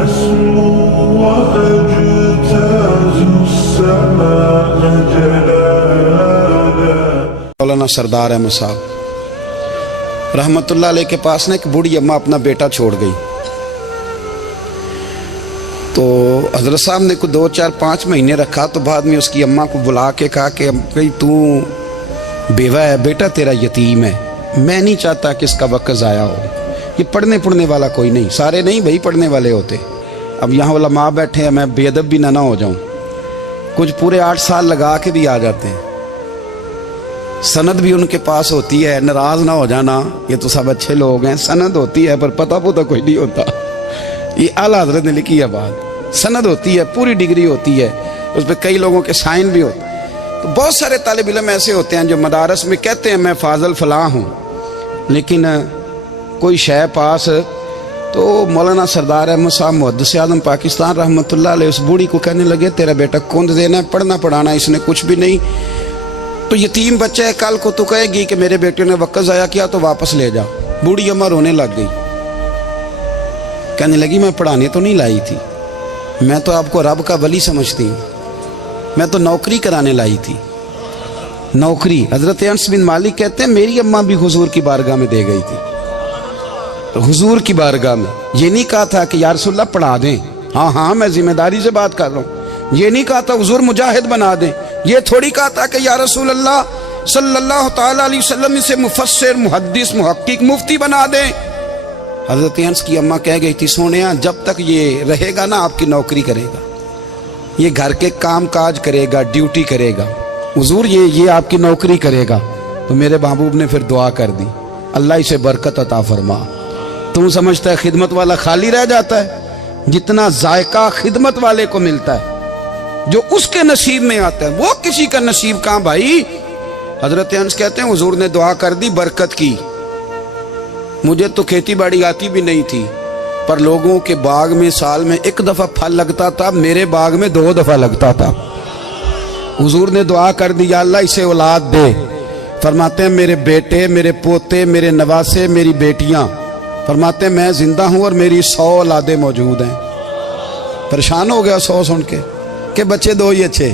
أسمو وأجتاز السماء جلالا. مولانا سردار احمد صاحب رحمت اللہ علیہ کے پاس نا ایک بوڑھی اماں اپنا بیٹا چھوڑ گئی. تو حضرت صاحب نے کوئی 2 4 5 مہینے رکھا. تو بعد میں اس کی اماں کو بلا کے کہا کہ تو بیوہ ہے، بیٹا تیرا یتیم ہے، میں نہیں چاہتا کہ اس کا وقت ضائع ہو. یہ پڑھنے والا کوئی نہیں، سارے نہیں بھائی پڑھنے والے ہوتے. اب یہاں علماء بیٹھے ہیں، میں بے ادب بھی نہ ہو جاؤں. کچھ پورے 8 سال لگا کے بھی آ جاتے ہیں، سند بھی ان کے پاس ہوتی ہے. ناراض نہ ہو جانا، یہ تو سب اچھے لوگ ہیں. سند ہوتی ہے پر پتہ کوئی نہیں ہوتا. یہ اعلیٰ حضرت نے لکھی ہے بات. سند ہوتی ہے، پوری ڈگری ہوتی ہے، اس پہ کئی لوگوں کے سائن بھی ہوتے ہیں. تو بہت سارے طالب علم ایسے ہوتے ہیں جو مدارس میں کہتے ہیں میں فاضل فلاں ہوں، لیکن کوئی شے پاس. تو مولانا سردار احمد صاحب محدث اعظم پاکستان رحمۃ اللہ علیہ اس بوڑھی کو کہنے لگے تیرا بیٹا کون دینا ہے، پڑھنا پڑھانا اس نے کچھ بھی نہیں. تو یتیم بچہ ہے، کل کو تو کہے گی کہ میرے بیٹے نے وقت ضائع کیا تو واپس لے جا. بوڑھی اماں رونے لگ گئی، کہنے لگی میں پڑھانے تو نہیں لائی تھی، میں تو آپ کو رب کا ولی سمجھتی ہوں، میں تو نوکری کرانے لائی تھی. نوکری. حضرت انس بن مالک کہتے ہیں میری اماں بھی حضور کی بارگاہ میں دے گئی تھی. حضور کی بارگاہ میں یہ نہیں کہا تھا کہ یا رسول اللہ پڑھا دیں، ہاں میں ذمہ داری سے بات کر رہا ہوں. یہ نہیں کہا تھا حضور مجاہد بنا دیں. یہ تھوڑی کہا تھا کہ یا رسول اللہ صلی اللہ تعالی علیہ وسلم سے مفسر محدث محقق مفتی بنا دیں. حضرت انس کی اماں کہہ گئی تھی سونیا جب تک یہ رہے گا نا آپ کی نوکری کرے گا، یہ گھر کے کام کاج کرے گا، ڈیوٹی کرے گا. حضور یہ آپ کی نوکری کرے گا. تو میرے محبوب نے پھر دعا کر دی اللہ اسے برکت عطا فرما. تم سمجھتا ہے خدمت والا خالی رہ جاتا ہے؟ جتنا ذائقہ خدمت والے کو ملتا ہے، جو اس کے نصیب میں آتا ہے، وہ کسی کا نصیب کہاں بھائی. حضرت انس کہتے ہیں حضور نے دعا کر دی برکت کی. مجھے تو کھیتی باڑی آتی بھی نہیں تھی، پر لوگوں کے باغ میں سال میں 1 دفعہ پھل لگتا تھا، میرے باغ میں 2 دفعہ لگتا تھا. حضور نے دعا کر دی یا اللہ اسے اولاد دے. فرماتے ہیں میرے بیٹے، میرے پوتے، میرے نواسے، میری بیٹیاں. فرماتے ہیں میں زندہ ہوں اور میری 100 اولادیں موجود ہیں. پریشان ہو گیا 100 سن کے کہ بچے 2 ہی اچھے.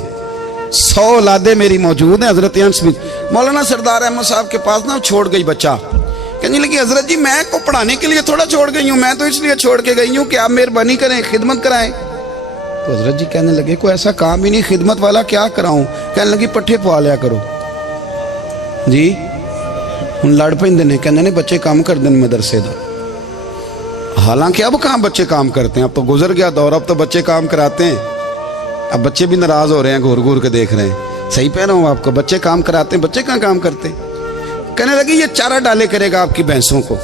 100 اولادیں میری موجود ہیں. حضرت انس بن مولانا سردار احمد صاحب کے پاس نا چھوڑ گئی بچہ. کہنے لگی حضرت جی میں کو پڑھانے کے لیے تھوڑا چھوڑ گئی ہوں، میں تو اس لیے چھوڑ کے گئی ہوں کہ آپ مہربانی کریں خدمت کرائیں. تو حضرت جی کہنے لگے کوئی ایسا کام ہی نہیں، خدمت والا کیا کراؤں. کہنے لگی پٹھے پوا لیا کرو. جی ہن لڑ پیندے نے، کہنے نے بچے کام کر دیں مدرسے دا. حالانکہ اب کہاں بچے کام کرتے ہیں، اب تو گزر گیا دور، اب تو بچے کام کراتے ہیں. اب بچے بھی ناراض ہو رہے ہیں، گھور گھور کے دیکھ رہے ہیں. صحیح کہہ رہا ہوں آپ کو، بچے کام کراتے ہیں، بچے کہاں کام کرتے. کہنے لگی یہ چارہ ڈالے کرے گا آپ کی بھینسوں کو.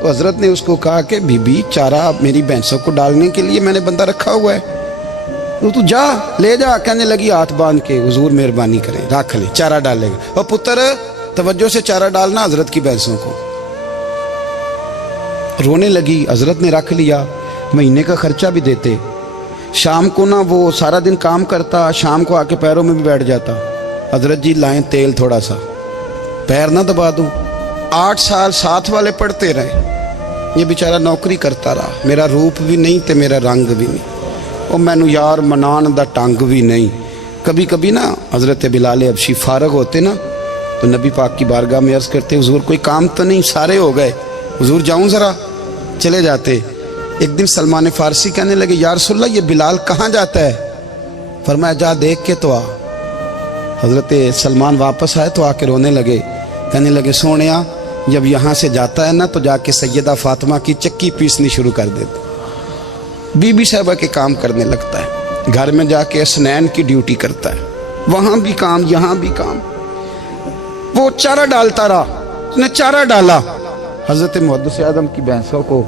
تو حضرت نے اس کو کہا کہ بی بی چارہ میری بھینسوں کو ڈالنے کے لیے میں نے بندہ رکھا ہوا ہے، تو جا لے جا. کہنے لگی ہاتھ باندھ کے حضور مہربانی کریں رکھ لے، چارہ ڈالے گا. اور پتر توجہ سے چارہ ڈالنا حضرت کی بھینسوں کو. رونے لگی. حضرت نے رکھ لیا، مہینے کا خرچہ بھی دیتے. شام کو نا وہ سارا دن کام کرتا، شام کو آ کے پیروں میں بھی بیٹھ جاتا. حضرت جی لائیں تیل تھوڑا سا، پیر نہ دبا دوں. 8 سال ساتھ والے پڑھتے رہے، یہ بیچارہ نوکری کرتا رہا. میرا روپ بھی نہیں تے میرا رنگ بھی نہیں، اور مینو یار منان دا ٹنگ بھی نہیں. کبھی کبھی نا حضرت بلال حبشی فارغ ہوتے نا تو نبی پاک کی بارگاہ میں عرض کرتے حضور کوئی کام تو نہیں، سارے ہو گئے، حضور جاؤں ذرا. چلے جاتے. ایک دن سلمان فارسی کہنے لگے یا رسول اللہ یہ بلال کہاں جاتا ہے. فرمایا جا دیکھ کے تو آ. حضرت سلمان واپس آئے تو آ کے رونے لگے. کہنے لگے سونیا جب یہاں سے جاتا ہے نا تو جا کے سیدہ فاطمہ کی چکی پیسنی شروع کر دیتا، بی بی صاحبہ کے کام کرنے لگتا ہے. گھر میں جا کے اسنین کی ڈیوٹی کرتا ہے، وہاں بھی کام یہاں بھی کام. وہ چارہ ڈالتا رہا، اس نے چارہ ڈالا. حضرت محدث اعظم کی بھینسوں کو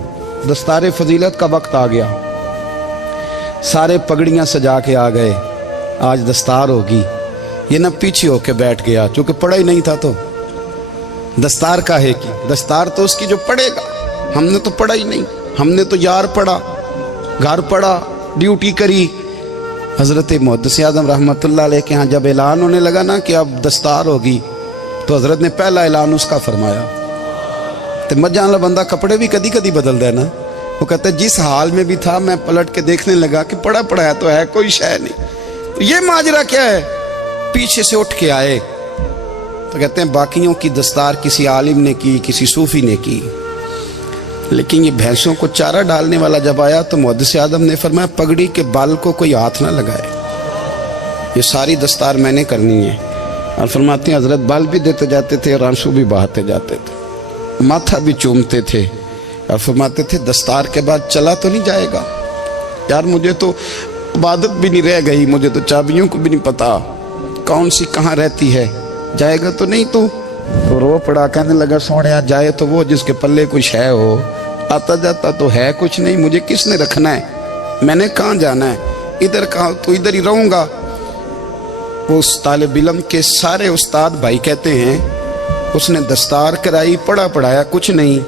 دستار فضیلت کا وقت آ گیا، سارے پگڑیاں سجا کے آ گئے. آج دستار ہوگی. یہ نہ پیچھے ہو کے بیٹھ گیا، چونکہ پڑھا ہی نہیں تھا تو دستار کا ہے کی دستار تو اس کی جو پڑھے گا. ہم نے تو پڑھا ہی نہیں، ہم نے تو یار پڑھا، گھر پڑھا، ڈیوٹی کری. حضرت محدث اعظم رحمۃ اللہ علیہ کے ہاں جب اعلان ہونے لگا نا کہ اب دستار ہوگی تو حضرت نے پہلا اعلان اس کا فرمایا. تے مجھاں والا بندہ کپڑے بھی کدی کدی بدل دے نا، وہ کہتے جس حال میں بھی تھا میں پلٹ کے دیکھنے لگا کہ پڑا پڑا ہے تو ہے کوئی شے نہیں، تو یہ ماجرا کیا ہے؟ پیچھے سے اٹھ کے آئے تو کہتے ہیں باقیوں کی دستار کسی عالم نے کی، کسی صوفی نے کی، لیکن یہ بھینسوں کو چارہ ڈالنے والا جب آیا تو محدث اعظم نے فرمایا پگڑی کے بال کو کوئی ہاتھ نہ لگائے، یہ ساری دستار میں نے کرنی ہے۔ اور فرماتے ہیں حضرت بال بھی دیتے جاتے تھے اور آنسو بھی بہاتے جاتے تھے، ماتھا بھی چومتے تھے اور فرماتے تھے دستار کے بعد چلا تو نہیں جائے گا یار، مجھے تو عبادت بھی نہیں رہ گئی، مجھے تو چابیوں کو بھی نہیں پتا کون سی کہاں رہتی ہے، جائے گا تو نہیں تو رو پڑا، کہنے لگا سوڑیا جائے تو وہ جس کے پلے کچھ ہے ہو، آتا جاتا تو ہے کچھ نہیں، مجھے کس نے رکھنا ہے، میں نے کہاں جانا ہے، ادھر کہاں تو ادھر ہی رہوں گا۔ اس طالب علم کے سارے استاد بھائی کہتے ہیں اس نے دستار کرائی، پڑھا پڑھایا کچھ نہیں،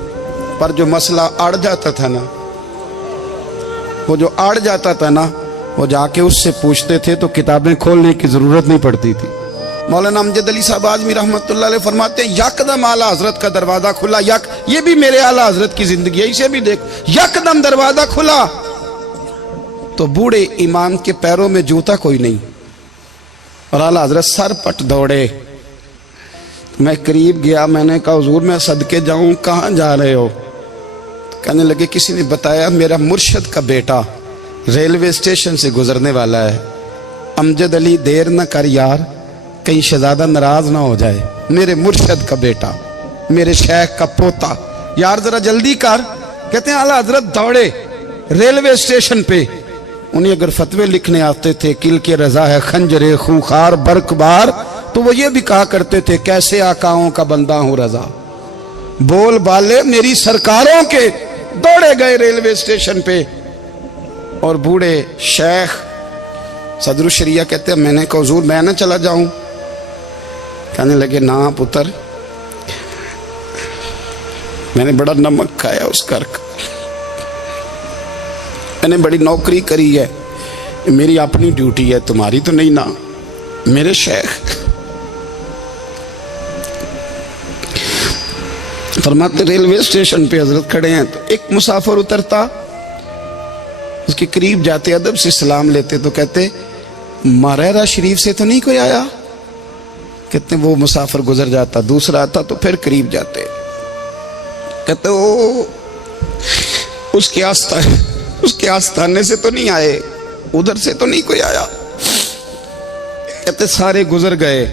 پر جو مسئلہ اڑ جاتا تھا نا، وہ جو اڑ جاتا تھا نا، وہ جا کے اس سے پوچھتے تھے تو کتابیں کھولنے کی ضرورت نہیں پڑتی تھی۔ مولانا امجد علی صاحب اعظمی رحمۃ اللہ علیہ فرماتے ہیں یکدم اعلیٰ حضرت کا دروازہ کھلا، یہ بھی میرے اعلیٰ حضرت کی زندگی ہے، اسے بھی دیکھ، یکدم دروازہ کھلا تو بوڑھے امام کے پیروں میں جوتا کوئی نہیں، اور اعلیٰ حضرت سر پٹ دوڑے۔ میں قریب گیا، میں نے کہا حضور میں صدقے جاؤں، کہاں جا رہے ہو؟ کہنے لگے کسی نے بتایا میرا مرشد کا بیٹا ریلوے اسٹیشن سے گزرنے والا ہے، امجد علی دیر نہ کر یار، کہیں شہزادہ ناراض نہ ہو جائے، میرے مرشد کا بیٹا، میرے شیخ کا پوتا، یار ذرا جلدی کر۔ کہتے ہیں اعلیٰ حضرت دوڑے ریلوے اسٹیشن پہ، انہیں اگر فتوے لکھنے آتے تھے کل کے رضا ہے خنجر خونخوار برق بار، تو وہ یہ بھی کہا کرتے تھے کیسے آقاؤں کا بندہ ہوں رضا، بول بالے میری سرکاروں کے۔ دوڑے گئے ریلوے اسٹیشن پہ، اور بوڑھے شیخ صدر الشریعہ کہتے ہیں میں نے کہا حضور میں نہ چلا جاؤں؟ کہنے لگے نا پتر، میں نے بڑا نمک کھایا اس گھر کا، میں نے بڑی نوکری کری ہے، میری اپنی ڈیوٹی ہے، تمہاری تو نہیں نا۔ میرے شیخ فرماتے ریلوے اسٹیشن پہ حضرت کھڑے ہیں تو ایک مسافر اترتا، اس کے قریب جاتے ادب سے سلام لیتے تو کہتے ماریرا شریف سے تو نہیں کوئی آیا؟ کہتے وہ مسافر گزر جاتا، دوسرا آتا تو پھر قریب جاتے، کہتے وہ اس کے آستانے سے تو نہیں آئے، ادھر سے تو نہیں کوئی آیا۔ کہتے سارے گزر گئے،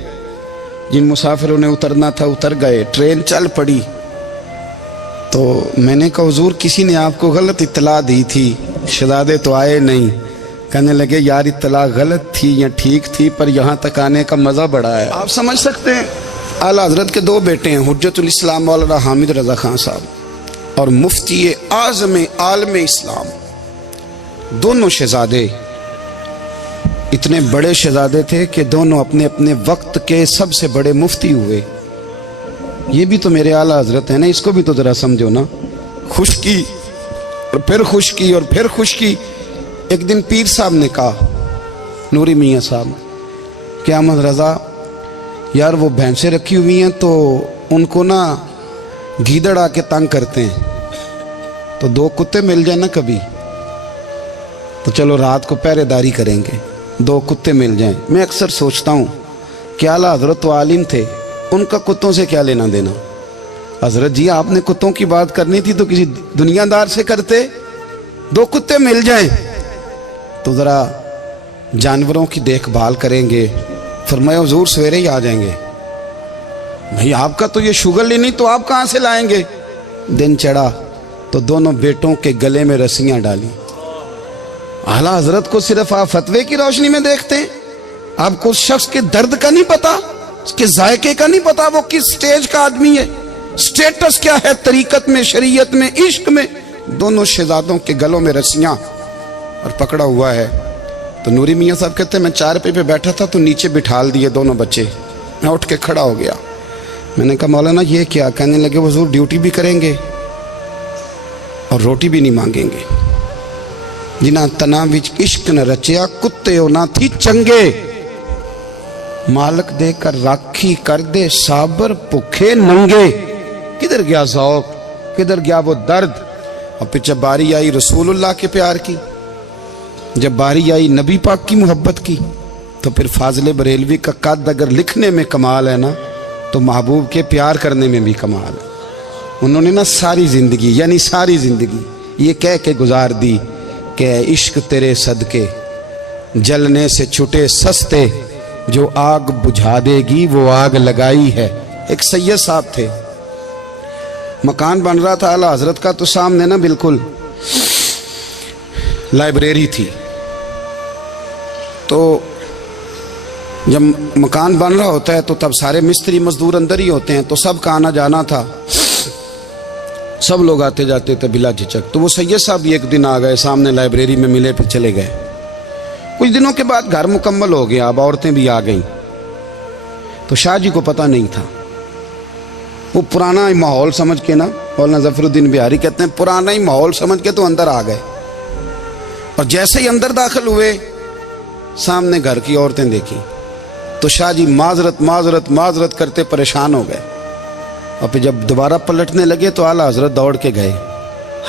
جن مسافروں نے اترنا تھا اتر گئے، ٹرین چل پڑی تو میں نے کہا حضور کسی نے آپ کو غلط اطلاع دی تھی، شہزادے تو آئے نہیں۔ کہنے لگے یار اطلاع غلط تھی یا ٹھیک تھی، پر یہاں تک آنے کا مزہ بڑا ہے۔ آپ سمجھ سکتے ہیں اعلیٰ حضرت کے دو بیٹے ہیں، حجت الاسلام مولانا حامد رضا خان صاحب اور مفتی اعظم عالم اسلام، دونوں شہزادے اتنے بڑے شہزادے تھے کہ دونوں اپنے اپنے وقت کے سب سے بڑے مفتی ہوئے۔ یہ بھی تو میرے اعلیٰ حضرت ہیں نا، اس کو بھی تو ذرا سمجھو نا، خشکی اور پھر خشکی اور پھر خشکی۔ ایک دن پیر صاحب نے کہا، نوری میاں صاحب، کہ احمد رضا یار وہ بھینسیں رکھی ہوئی ہیں تو ان کو نا گیدڑ آ کے تنگ کرتے ہیں، تو دو کتے مل جائیں نا کبھی تو چلو رات کو پہرے داری کریں گے، دو کتے مل جائیں۔ میں اکثر سوچتا ہوں کہ اعلیٰ حضرت تو عالم تھے، ان کا کتوں سے کیا لینا دینا؟ حضرت جی آپ نے کتوں کی بات کرنی تھی تو کسی دنیا دار سے کرتے، دو کتے مل جائیں تو ذرا جانوروں کی دیکھ بھال کریں گے۔ فرمایا حضور سویرے ہی آ جائیں گے۔ بھئی آپ کا تو یہ شوگر ہی نہیں تو آپ کہاں سے لائیں گے؟ دن چڑھا تو دونوں بیٹوں کے گلے میں رسیاں ڈالیں۔ اعلیٰ حضرت کو صرف آپ فتوے کی روشنی میں دیکھتے ہیں، آپ کو اس شخص کے درد کا نہیں پتا، اس کے ذائقے کا نہیں پتا، وہ کس سٹیج کا آدمی ہے، سٹیٹس کیا ہے طریقت میں، شریعت میں، عشق میں۔ دونوں شہزادوں کے گلوں میں رسیاں اور پکڑا ہوا ہے۔ تو نوری میاں صاحب کہتے ہیں میں چارپائی پہ بیٹھا تھا تو نیچے بٹھال دیے دونوں بچے، میں اٹھ کے کھڑا ہو گیا۔ میں نے کہا مولانا یہ کیا؟ کہنے لگے حضور ڈیوٹی بھی کریں گے اور روٹی بھی نہیں مانگیں گے، جنہ تنا وچ عشق نہ رچیا کتے ہو نہ تھی چنگے، مالک دے کر راکھی کر دے صابر بھوکے ننگے۔ کدھر گیا ذوق، کدھر گیا وہ درد؟ اور پھر جب باری آئی رسول اللہ کے پیار کی، جب باری آئی نبی پاک کی محبت کی، تو پھر فاضل بریلوی کا قد اگر لکھنے میں کمال ہے نا تو محبوب کے پیار کرنے میں بھی کمال ہے۔ انہوں نے نا ساری زندگی، یعنی ساری زندگی یہ کہہ کے گزار دی کہ اے عشق تیرے صدقے جلنے سے چھٹے سستے، جو آگ بجھا دے گی وہ آگ لگائی ہے۔ ایک سید صاحب تھے، مکان بن رہا تھا اعلیٰ حضرت کا، تو سامنے نا بالکل لائبریری تھی، تو جب مکان بن رہا ہوتا ہے تو تب سارے مستری مزدور اندر ہی ہوتے ہیں، تو سب کا آنا جانا تھا، سب لوگ آتے جاتے تھے بلا جھجک۔ تو وہ سید صاحب بھی ایک دن آ گئے، سامنے لائبریری میں ملے، پھر چلے گئے۔ کچھ دنوں کے بعد گھر مکمل ہو گیا، اب عورتیں بھی آ گئیں، تو شاہ جی کو پتہ نہیں تھا۔ وہ پرانا ہی ماحول سمجھ کے نا، مولانا ظفر الدین بہاری کہتے ہیں پرانا ہی ماحول سمجھ کے تو اندر آ گئے، اور جیسے ہی اندر داخل ہوئے سامنے گھر کی عورتیں دیکھی تو شاہ جی معذرت معذرت معذرت کرتے پریشان ہو گئے، اور پھر جب دوبارہ پلٹنے لگے تو اعلیٰ حضرت دوڑ کے گئے،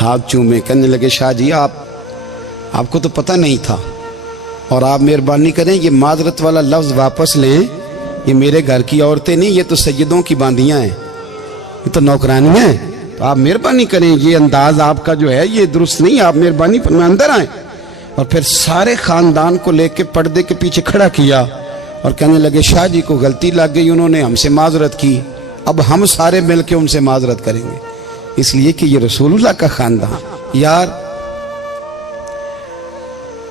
ہاتھ چومے، کہنے لگے شاہ جی آپ کو تو پتہ نہیں تھا، اور آپ مہربانی کریں یہ معذرت والا لفظ واپس لیں، یہ میرے گھر کی عورتیں نہیں، یہ تو سیدوں کی باندیاں ہیں، یہ تو نوکرانیاں ہیں، تو آپ مہربانی کریں، یہ انداز آپ کا جو ہے یہ درست نہیں، آپ مہربانی فرمائیں اندر آئیں۔ اور پھر سارے خاندان کو لے کے پردے کے پیچھے کھڑا کیا اور کہنے لگے شاہ جی کو غلطی لگ گئی، انہوں نے ہم سے معذرت کی، اب ہم سارے مل کے ان سے معذرت کریں گے، اس لیے کہ یہ رسول اللہ کا خاندان۔ یار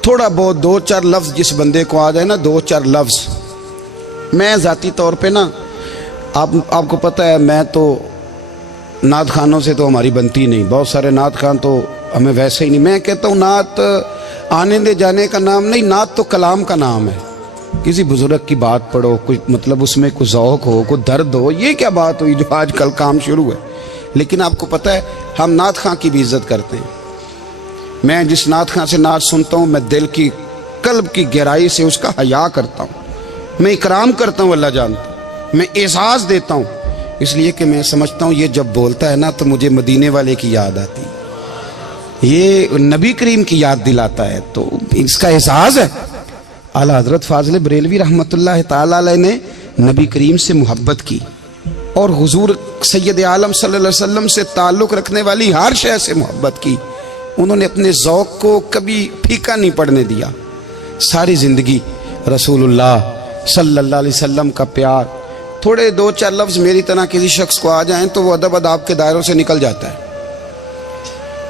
تھوڑا بہت دو چار لفظ جس بندے کو آ جائے نا، دو چار لفظ، میں ذاتی طور پہ نا آپ کو پتہ ہے میں تو نعت خانوں سے تو ہماری بنتی نہیں، بہت سارے نعت خان تو ہمیں ویسے ہی نہیں، میں کہتا ہوں نعت آنے دے جانے کا نام نہیں، نعت تو کلام کا نام ہے۔ کسی بزرگ کی بات پڑھو، کچھ مطلب اس میں کوئی ذوق ہو، کوئی درد ہو، یہ کیا بات ہوئی جو آج کل کام شروع ہے۔ لیکن آپ کو پتہ ہے ہم نعت خان کی بھی عزت کرتے ہیں، میں جس نعت خان سے نعت سنتا ہوں میں دل کی قلب کی گہرائی سے اس کا حیا کرتا ہوں، میں اکرام کرتا ہوں، اللہ جانتا ہوں، میں اعزاز دیتا ہوں، اس لیے کہ میں سمجھتا ہوں یہ جب بولتا ہے نا تو مجھے مدینے والے کی یاد آتی، یہ نبی کریم کی یاد دلاتا ہے، تو اس کا احساس ہے۔ اعلیٰ حضرت فاضل بریلوی رحمۃ اللہ تعالی علیہ نے نبی کریم سے محبت کی، اور حضور سید عالم صلی اللہ علیہ وسلم سے تعلق رکھنے والی ہر شے سے محبت کی۔ انہوں نے اپنے ذوق کو کبھی پھیکا نہیں پڑنے دیا، ساری زندگی رسول اللہ صلی اللہ علیہ وسلم کا پیار۔ تھوڑے دو چار لفظ میری طرح کسی شخص کو آ جائیں تو وہ ادب اداب کے دائروں سے نکل جاتا ہے،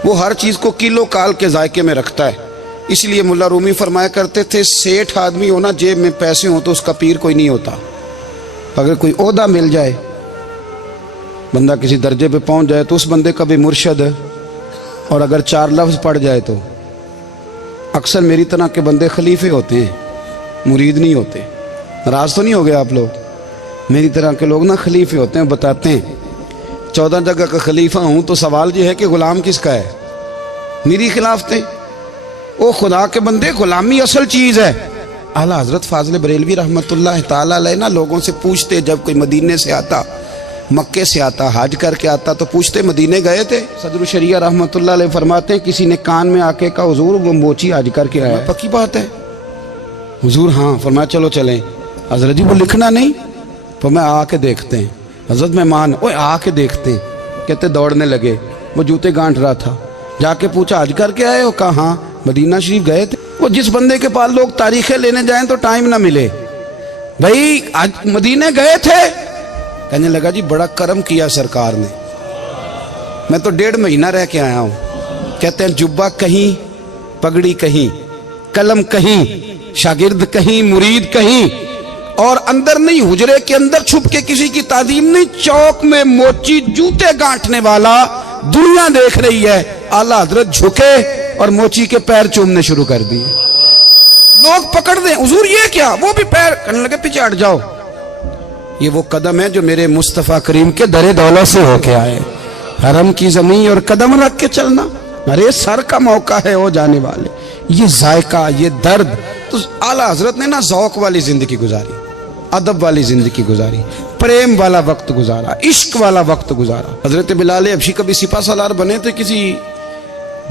وہ ہر چیز کو کلو کال کے ذائقے میں رکھتا ہے۔ اس لیے ملا رومی فرمایا کرتے تھے سیٹھ آدمی ہونا جیب میں پیسے ہوں تو اس کا پیر کوئی نہیں ہوتا۔ اگر کوئی عہدہ مل جائے، بندہ کسی درجے پہ پہنچ جائے تو اس بندے کا بھی مرشد ہے، اور اگر چار لفظ پڑھ جائے تو اکثر میری طرح کے بندے خلیفے ہوتے ہیں، مرید نہیں ہوتے۔ ناراض تو نہیں ہو گئے آپ لوگ؟ میری طرح کے لوگ نا خلیفے ہوتے ہیں، بتاتے ہیں 14 جگہ کا خلیفہ ہوں تو سوال یہ ہے کہ غلام کس کا ہے؟ میری خلافتیں؟ او خدا کے بندے، غلامی اصل چیز ہے۔ اعلیٰ حضرت فاضل بریلوی رحمۃ اللہ تعالی علیہ نا لوگوں سے پوچھتے، جب کوئی مدینے سے آتا، مکے سے آتا، حج کر کے آتا تو پوچھتے مدینے گئے تھے؟ صدر الشریعہ رحمۃ اللہ علیہ فرماتے ہیں کسی نے کان میں آ کے کہا حضور وہ موچی حج کر کے آیا، پکی بات ہے حضور؟ ہاں۔ فرمایا چلو چلیں۔ حضرت جی وہ لکھنا نہیں؟ تو میں آ کے دیکھتے ہیں۔ حضرت مہمان اوے آ کے دیکھتے ہیں، کہتے دوڑنے لگے، وہ جوتے گانٹ رہا تھا، جا کے پوچھا حج کر کے آئے ہو؟ کہا ہاں۔ مدینہ شریف گئے تھے؟ وہ جس بندے کے پاس لوگ تاریخیں لینے جائیں تو ٹائم نہ ملے، بھائی آج مدینے گئے تھے؟ کہنے لگا جی بڑا کرم کیا سرکار نے، میں تو 1.5 مہینہ رہ کے آیا ہوں۔ کہتے ہیں جبہ کہیں، پگڑی کہیں، قلم کہیں، شاگرد کہیں، مرید کہیں، اور اندر نہیں، حجرے کے اندر چھپ کے کسی کی تعظیم نہیں، چوک میں موچی جوتے گانٹنے والا دنیا دیکھ رہی ہے، اعلیٰ حضرت جھکے اور موچی کے پیر چومنے شروع کر دیے۔ لوگ پکڑ دیں حضور یہ کیا؟ وہ بھی پیر کرنے لگے پیچھے ہٹ جاؤ، یہ وہ قدم ہے جو میرے مصطفیٰ کریم کے در دولت سے ہو کے آئے، حرم کی زمین اور قدم رکھ کے چلنا، ارے سر کا موقع ہے ہو جانے والے، یہ ذائقہ، یہ درد۔ تو اعلیٰ حضرت نے نا ذوق والی زندگی گزاری، ادب والی زندگی گزاری، پریم والا وقت گزارا، عشق والا وقت گزارا۔ حضرت بلال حبشی کبھی سپہ سالار بنے تھے کسی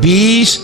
20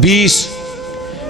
20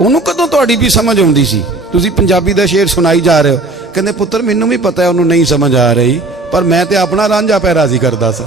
ਉਹਨੂੰ ਕਦੋਂ ਤੁਹਾਡੀ ਵੀ ਸਮਝ ਆਉਂਦੀ ਸੀ? ਤੁਸੀਂ ਪੰਜਾਬੀ ਦਾ ਸ਼ੇਰ ਸੁਣਾਈ ਜਾ ਰਹੇ ਹੋ। ਕਹਿੰਦੇ ਪੁੱਤਰ ਮੈਨੂੰ ਵੀ ਪਤਾ ਹੈ ਉਹਨੂੰ ਨਹੀਂ ਸਮਝ ਆ ਰਹੀ, ਪਰ ਮੈਂ ਤੇ ਆਪਣਾ ਰਾਂਝਾ ਪੈ ਰਾਜ਼ੀ ਕਰਦਾ ਸਾਂ।